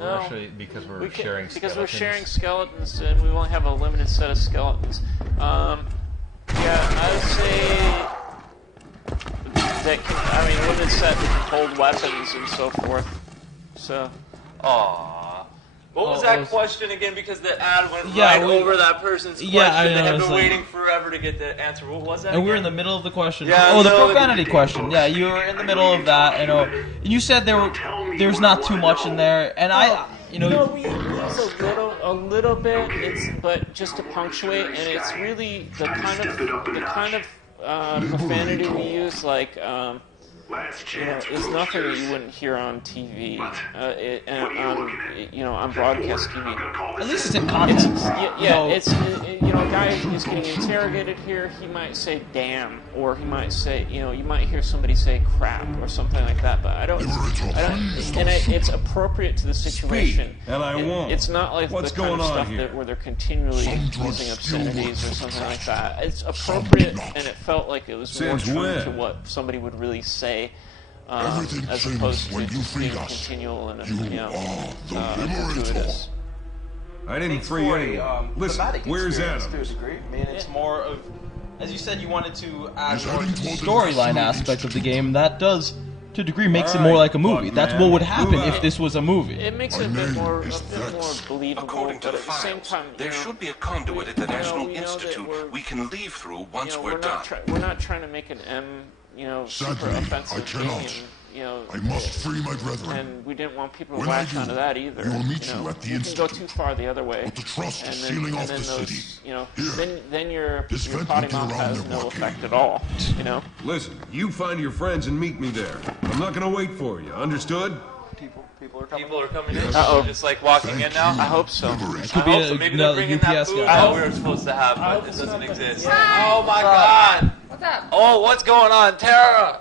No, actually, because we're sharing skeletons. Because we're sharing skeletons, and we only have a limited set of skeletons. Yeah, I would say that limited set that can hold weapons and so forth. So. Aww. What was that question again? Because the ad went over that person's question. Yeah, They have been waiting forever to get the answer. What was that? And we were in the middle of the question. Yeah, oh, the profanity question. Yeah, you were in the middle of that. You said there's not too much in there, and we use a little bit. But just to punctuate, and it's really the kind of profanity we use, like. It's nothing that you wouldn't hear on TV, on broadcast TV. At least it's in context. A guy is getting interrogated here. He might say "damn," or he might say, you might hear somebody say "crap" or something like that. But it's appropriate to the situation. And I won't. It's not like the kind of stuff where they're continually using obscenities or something like that. It's appropriate, and it felt like it was more true to what somebody would really say. As opposed to just being continual and gratuitous. I didn't free any. Listen, where's Adam? To a degree. I mean, it's more of, as you said, you wanted to add more to the storyline aspect of the game. That does, to a degree, makes it more like a movie. That's what would happen if this was a movie. It makes it a bit more believable. According to the but at the same files, time, there should be a conduit at the National Institute we can leave through once we're done. We're not trying to make an super offensive game. I must free my brethren. And we didn't want people to latch onto that either. We will meet you at the Institute. You can go too far the other way. With the trust of sealing off the city. Then your potty mouth has no effect at all. Listen, you find your friends and meet me there. I'm not gonna wait for you. Understood? People are coming in. Uh-oh. Just like walking in now. I hope so. Maybe they're bringing that food that we were supposed to have, but it doesn't exist. Oh my God! What's up? Oh, what's going on, Tara?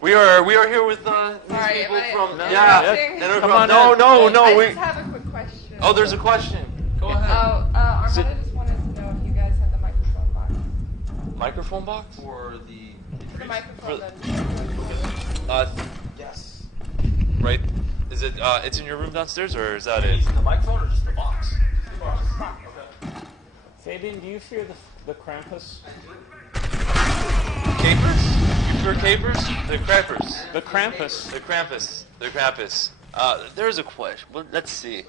We are here with these people from Come on no. I just have a quick question. Oh, there's a question. Go ahead. Armada just wanted to know if you guys had the microphone box. Microphone box? For the microphone. Yes. Right. Is it? It's in your room downstairs, or is that it? The microphone or just the box? Fabian, do you fear the Krampus? Capers? You fear capers? The Krampus. The Krampus. The Krampus. The Krampus. There's a question. Well, let's see.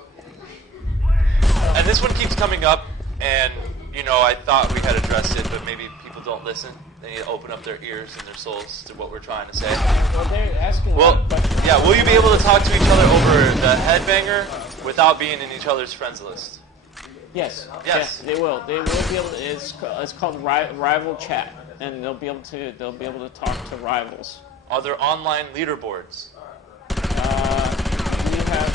And this one keeps coming up, and I thought we had addressed it, but maybe people don't listen. They need to open up their ears and their souls to what we're trying to say. Well, they're asking. Will you be able to talk to each other over the headbanger without being in each other's friends list? Yes. Yes, they will. They will be able to. It's called rival chat, and they'll be able to talk to rivals. Are there online leaderboards? We have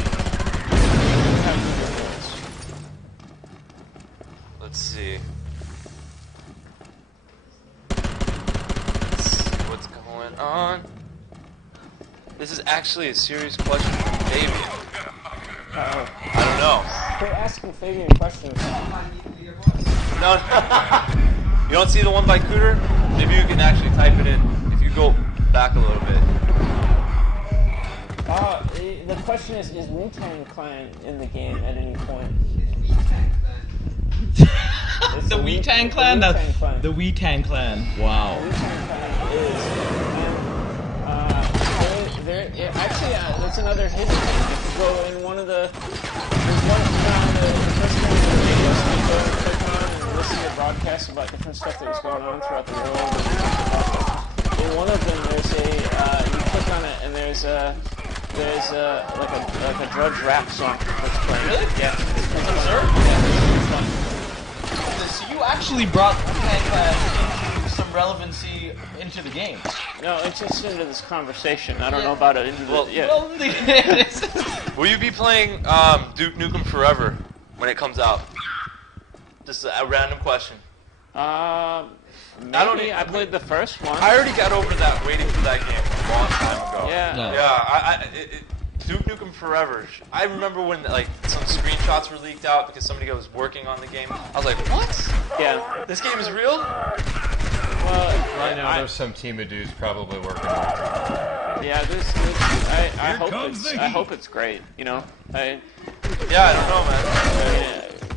leaderboards. Let's see. What's going on? This is actually a serious question from Fabian. I don't know. They're asking Fabian questions. No. You don't see the one by Cooter? Maybe you can actually type it in. If you go back a little bit. The question is Wu-Tang Clan in the game at any point? The Wu-Tang Clan? The Wu-Tang Clan. Wow. The Wu-Tang Clan is. Actually, that's another hidden thing. If you go in one of the... There's one the first thing in the video, so you go and click on and listen to broadcasts about different stuff that was going on throughout the world. In one of them, there's you click on it, and there's like a Drudge rap song that's playing. Really? Yeah. So you actually brought Wu-Tang Clan into some relevancy into the game. No, it's just into this conversation. I don't know about it. Will you be playing Duke Nukem Forever when it comes out? Just a random question. Maybe. I played the first one. I already got over that waiting for that game a long time ago. Yeah. No. Yeah. Duke Nukem Forever. I remember when some screenshots were leaked out because somebody was working on the game. I was like, what? Yeah. This game is real? Well, right now there's some team of dudes probably working on it. Yeah, I hope it's great. You know, Yeah, I don't know,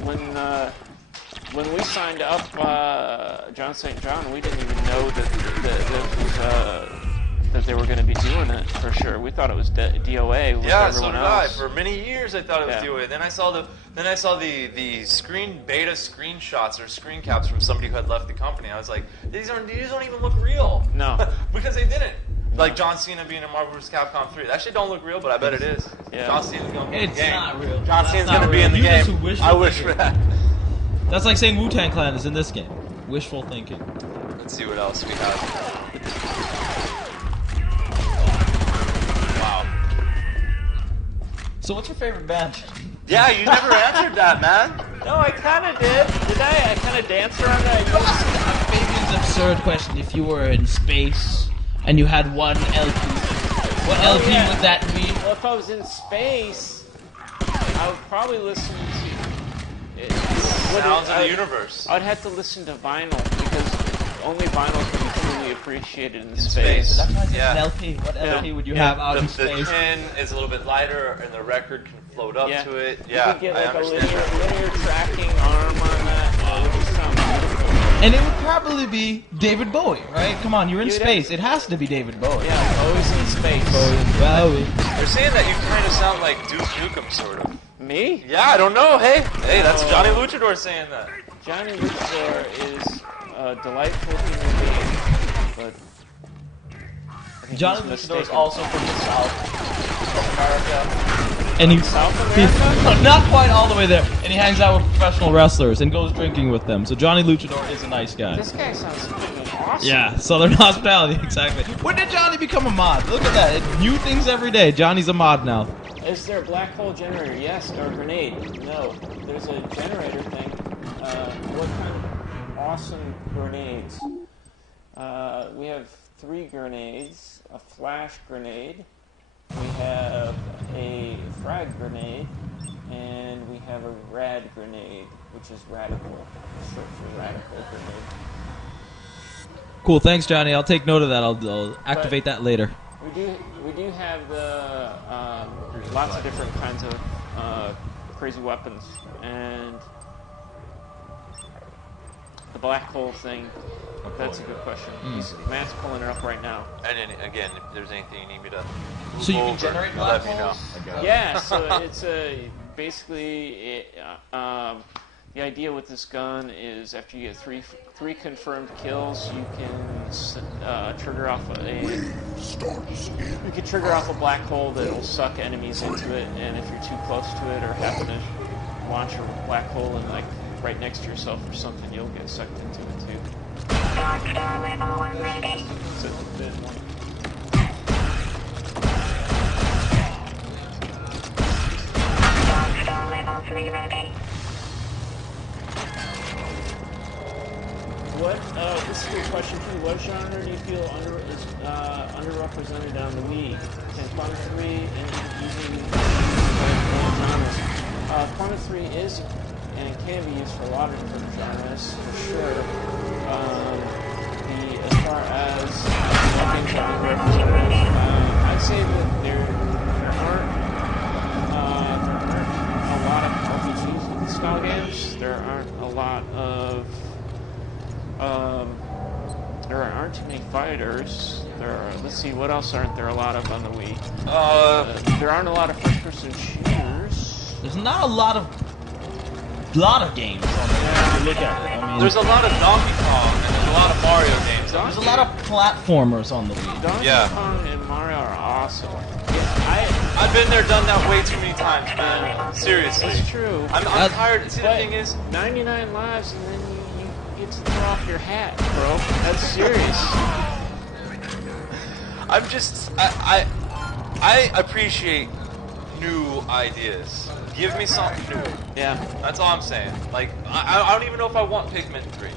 man. When we signed up John St. John, we didn't even know that they were going to be doing it for sure. We thought it was DOA with Yeah, so everyone did else. I. For many years, I thought it was DOA. Then I saw the screen beta screenshots or screen caps from somebody who had left the company. I was like, these don't even look real. No, because they didn't. Like John Cena being in Marvel vs. Capcom 3. That shit don't look real, but I bet it is. Yeah. John Cena's gonna be in the It's game. not real. John Cena's gonna be real. in the You just game. wishful I wish for thinking. that. That's like saying Wu-Tang Clan is in this game. Wishful thinking. Let's see what else we have. Wow. So what's your favorite band? Yeah, you never answered that, man. no, I kind of did. Did I? I kind of danced around that. Fabian's absurd question: if you were in space and you had one LP, what LP would that be? Well, if I was in space, I would probably listen to Sounds of the universe. I'd have to listen to vinyl because only vinyl can be truly appreciated in space. That's why I said Yeah. an LP. What LP would you have out in The space? tin is a little bit lighter, and the record can float up to it. You Yeah, could get I like a understand. linear tracking arm on that. It would sound beautiful. And it would probably be David Bowie, right? Come on, you're in You'd space. It has to be David Bowie. Yeah, always in space. Bowie. They're saying that you kind of sound like Duke Nukem, sort of. Me? Yeah, I don't know. Hey, that's Johnny Luchador saying that. Johnny Luchador is a delightful human being, but I think Johnny he's Luchador is mistaken. also from the South of America. And he's South America? not quite all the way there. And he hangs out with professional wrestlers and goes drinking with them. So Johnny Luchador is a nice guy. This guy sounds fucking awesome. Yeah, Southern hospitality, exactly. When did Johnny become a mod? Look at that. New things every day. Johnny's a mod now. Is there a black hole generator? Yes. Or a grenade? No. There's a generator thing. What kind of awesome grenades? We have 3 grenades, a flash grenade, we have a frag grenade, and we have a rad grenade, which is radical, short for radical grenade. Cool, thanks, Johnny. I'll take note of that. I'll activate that later. We do have the lots of different kinds of crazy weapons, and the black hole thing. That's a good question. Matt's pulling it up right now. And then, again, if there's anything you need me to move So you can over, generate black let me know. holes? Yeah, so it's basically the idea with this gun is after you get three confirmed kills, you can trigger off a black hole that will suck enemies into it, and if you're too close to it or happen to launch a black hole and like right next to yourself or something, you'll get sucked into it too. So it's a bit more. What? This is a good question too. What genre do you feel is underrepresented on the Wii? Can Quantum 3 and using genres? Quantum 3 is and can be used for a lot of different genres for sure. As far as things that are represented, I'd say that there aren't a lot of RPGs style games. There aren't a lot of there aren't too many fighters. Let's see, what else aren't there a lot of on the Wii? There aren't a lot of first-person shooters. There's not a lot of games on the Wii if you look at it. I mean, There's a lot of Donkey Kong and there's a lot of Mario games. there's a lot of platformers on the Wii. Donkey Yeah. Kong and Mario are awesome. Yeah, I've been there, done that way too many times, man. Seriously. it's true. I'm tired. See, the But thing is, 99 lives and then you get to throw off your hat, bro. That's serious. I'm just, I appreciate new ideas. Give me something new. Yeah. That's all I'm saying. Like, I don't even know if I want Pikmin 3.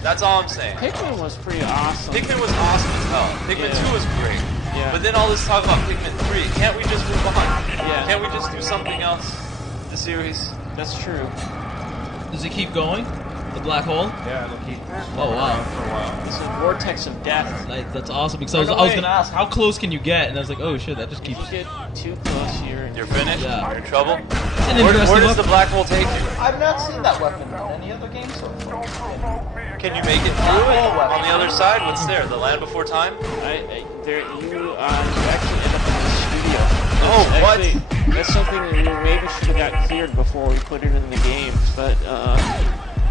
That's all I'm saying. Pikmin was pretty awesome. Pikmin was awesome as hell. Pikmin 2 was great. Yeah. But then all this talk about Pikmin 3, can't we just move on? Yeah. Can't we just do something else? The series. That's true. Does it keep going? The black hole? Yeah, it'll keep. Oh wow. For a while. It's a vortex of death. Like, that's awesome because I was gonna ask how close can you get, and I was like, oh shit, that just keeps. If you get too close, You're finished? Yeah. You're in trouble? It's an Where interesting does the weapon. black hole take you? I've not seen that weapon in any other game so far. Can you make it through it on the other side? What's there? The Land Before Time? you actually end up in the studio. Oh, what? That's something that we maybe should have got cleared before we put it in the game, but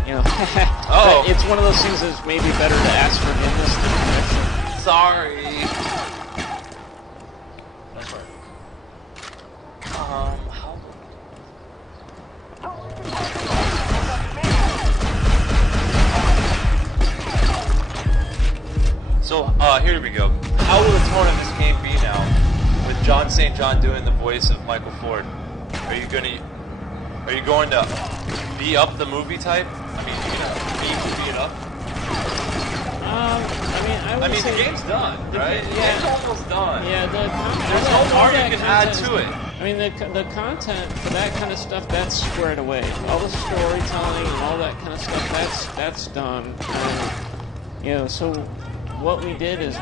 Oh. But it's one of those things that's maybe better to ask forgiveness than correction. Sorry. That's right. How? So, here we go. How will the tone of this game be now, with John St. John doing the voice of Michael Ford? Are you going to be up the movie type? I mean, you're gonna be it up? I mean, the game's done, right? The Yeah. game's almost done. Yeah, There's no more you can add to it. I mean, the content for that kind of stuff, that's squared away. All the storytelling and all that kind of stuff, that's done. And, so what we did is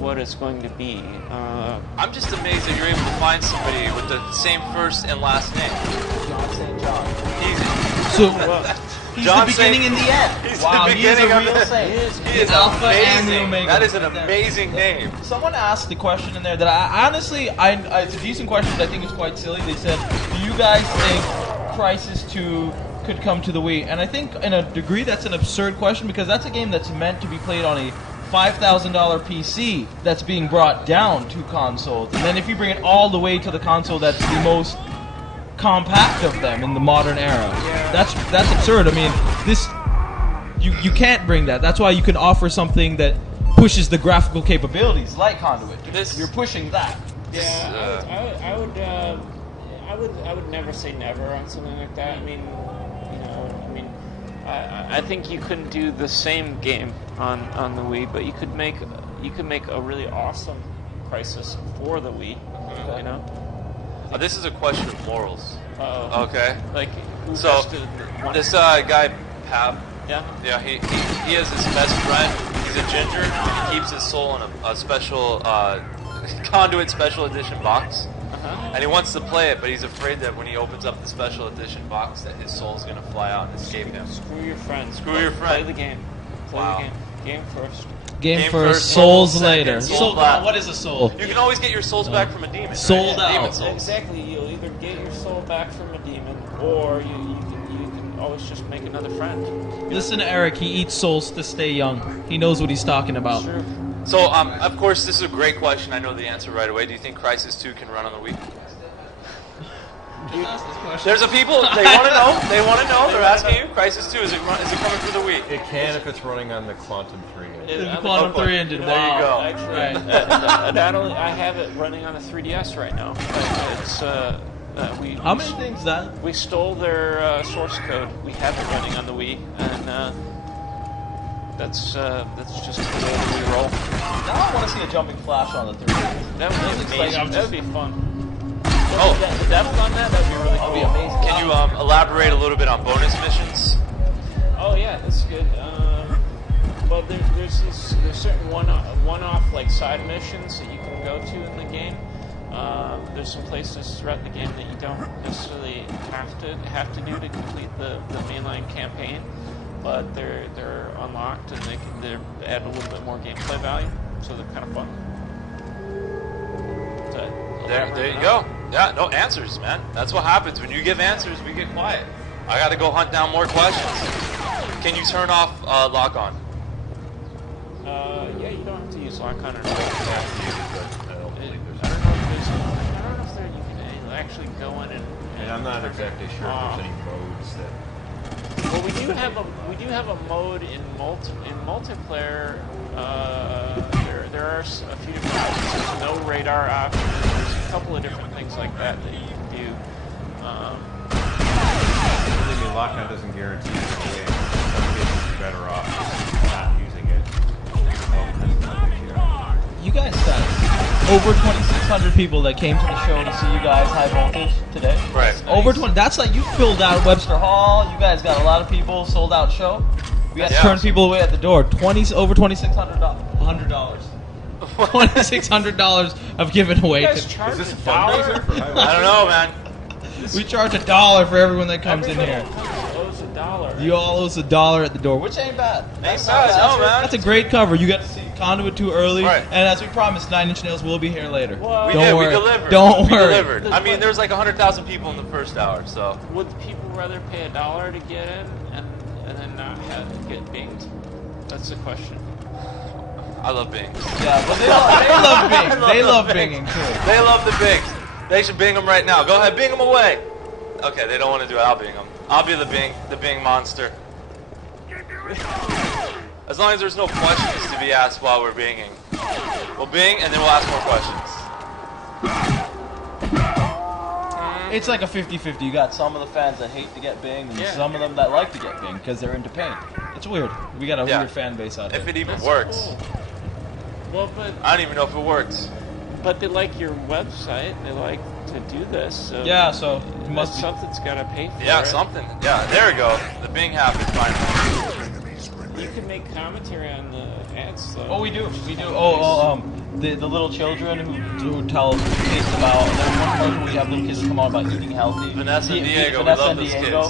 what it's going to be. I'm just amazed that you're able to find somebody with the same first and last name. John St. John. So, He's the beginning and the end. He's Wow, the he is a beginning real of saint. He is Alpha and the amazing. Omega. That is an amazing name. Someone asked the question in there that I honestly, it's a decent question, but I think it's quite silly. They said, do you guys think Crysis 2 could come to the Wii? And I think in a degree that's an absurd question because that's a game that's meant to be played on a $5,000 PC that's being brought down to consoles. And then if you bring it all the way to the console that's the most compact of them in the modern era, that's absurd. I mean, you can't bring that. That's why you can offer something that pushes the graphical capabilities like Conduit. You're pushing that. Yeah, I would never say never on something like that. I mean, I think you couldn't do the same game on the Wii, but you could make a really awesome Crysis for the Wii. You know. This is a question of morals. Uh-oh. Okay. Like, so this guy Pab. Yeah. Yeah. He has his best friend. He's a ginger. And he keeps his soul in a special Conduit special edition box. And he wants to play it, but he's afraid that when he opens up the special edition box, that his soul's gonna fly out and escape him. Screw your friends. Screw your friend. Play the game. Play the game. Game first. Game first, souls later. Soul What is a soul? You can always get your souls back from a demon. Sold right? out. Demon souls. Exactly. You'll either get your soul back from a demon, or you can always just make another friend. Listen to Eric. He eats souls to stay young. He knows what he's talking about. True. So, of course, this is a great question. I know the answer right away. Do you think Crysis 2 can run on the Wii? There's a people, they want to know. They want to know. They're asking you. Crysis 2, is it coming for the Wii? It can if it's running on the Quantum 3 engine. The Quantum 3 engine. There you go. Actually, I have it running on the 3DS right now. It's How many things that? we stole their source code. We have it running on the Wii, and that's just the way that we roll. Now I want to see a jumping flash on the 3DS. That would be amazing. I'm That would be fun. Oh. The devil on that would be really cool. That'd be amazing. Can you elaborate a little bit on bonus missions? Oh yeah, that's good. Well, there's certain one-off like side missions that you can go to in the game. There's some places throughout the game that you don't necessarily have to do to complete the mainline campaign, but they're unlocked and they add a little bit more gameplay value, so they're kind of fun. There you go. Yeah, no answers, man. That's what happens when you give answers. We get quiet. I got to go hunt down more questions. Can you turn off lock on? Yeah, you don't have to use lock on or I don't believe I there's. don't know if you can actually go in and I'm not turn exactly it sure if off. there's any modes that. Well, we do have a mode in multiplayer. There are a few different options. There's no radar option. There's a couple of different things like that you can do. Believe me, lockdown doesn't guarantee you the game. In some cases, you're better off not using it. You guys said over 26 2,600 people that came to the show to see you guys high voltage today. Right. Over 20. That's like you filled out Webster Hall. You guys got a lot of people. Sold out show. We had to turn people away at the door. Over $2,600. $2,600 of giving away. You guys charge Is this a $1? fundraiser for high I don't know, man. We charge $1 for everyone that comes in Everybody here. who comes owes $1. You all owe us $1 at the door, which ain't bad. Ain't bad, no, man. That's a great cover. You got to see Conduit too early, Right. and as we promised, 9 Inch Nails will be here later. Well, We Don't did. worry. We delivered. Don't we worry. delivered. I mean, there was like 100,000 people in the first hour, so. Would people rather pay $1 to get in and then not have get binged? That's the question. I love Bing. Yeah, but they love Bing. They love binging too. They love the Bings. They should Bing them right now. Go ahead, Bing them away. Okay, they don't want to do it. I'll Bing them. I'll be the Bing monster. As long as there's no questions to be asked while we're Binging. We'll Bing and then we'll ask more questions. It's like a 50-50. You got some of the fans that hate to get binged, and some of them that like to get binged because they're into pain. It's weird. We got a weird fan base out If here. it even That's works. cool. Well, I don't even know if it works. but they like your website. They like to do this. So Yeah, so it must be. something's got to pay for Yeah, it. something. Yeah, there we go. The Bing happened finally. You can make commentary on the ads, though. Oh, we do. We do. The little children who tell kids about. There's one commercial where you have little kids come on about eating healthy. Vanessa and Diego, we Vanessa love and those Diego.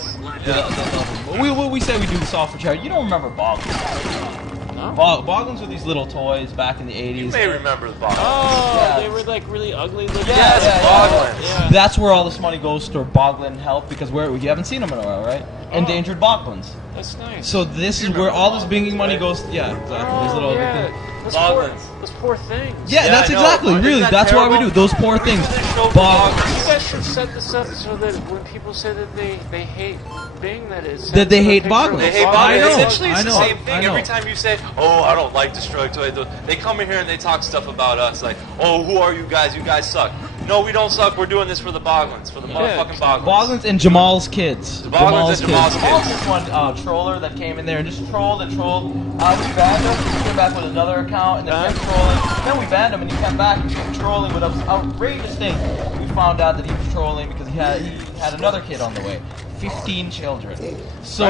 kids. We say we do this all for charity. You don't remember Boglins? No? Boglins were these little toys back in the 80s. You may remember the box. Oh, Yeah. they were like really ugly looking. Yes, Boglins. Yeah. That's where all this money goes to Boglin Health because you haven't seen them in a while, right? Endangered Boglins. That's nice. So this is where all this binging money goes. Yeah, exactly. These little. Those poor things. Yeah, Yeah, that's I know. exactly. Isn't Really, that that's why we terrible? do those poor things. show Boglins. You guys should set this up so that when people say that they hate Bing, that is That they hate Boglins. They hate I Boglins. know, Essentially, it's I the know, same I thing. know. Every time you say, "Oh, I don't like Destroy Toy," they come in here and they talk stuff about us, like, "Oh, who are you guys? You guys suck." No, we don't suck. We're doing this for the Boglins, for the motherfucking Boglins. Boglins and Jamal's kids. Boglins and Jamal's Jamal's kids. this one troller that came in there and just trolled and trolled. We banned him. He came back with another account and then kept trolling. Then we banned him and he came back and kept trolling with outrageous things. We found out that he was trolling because he had another kid on the way. 15 children. So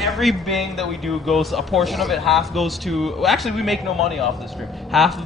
every Bing that we do goes, a portion of it, half goes to. Actually, we make no money off this stream. Half of the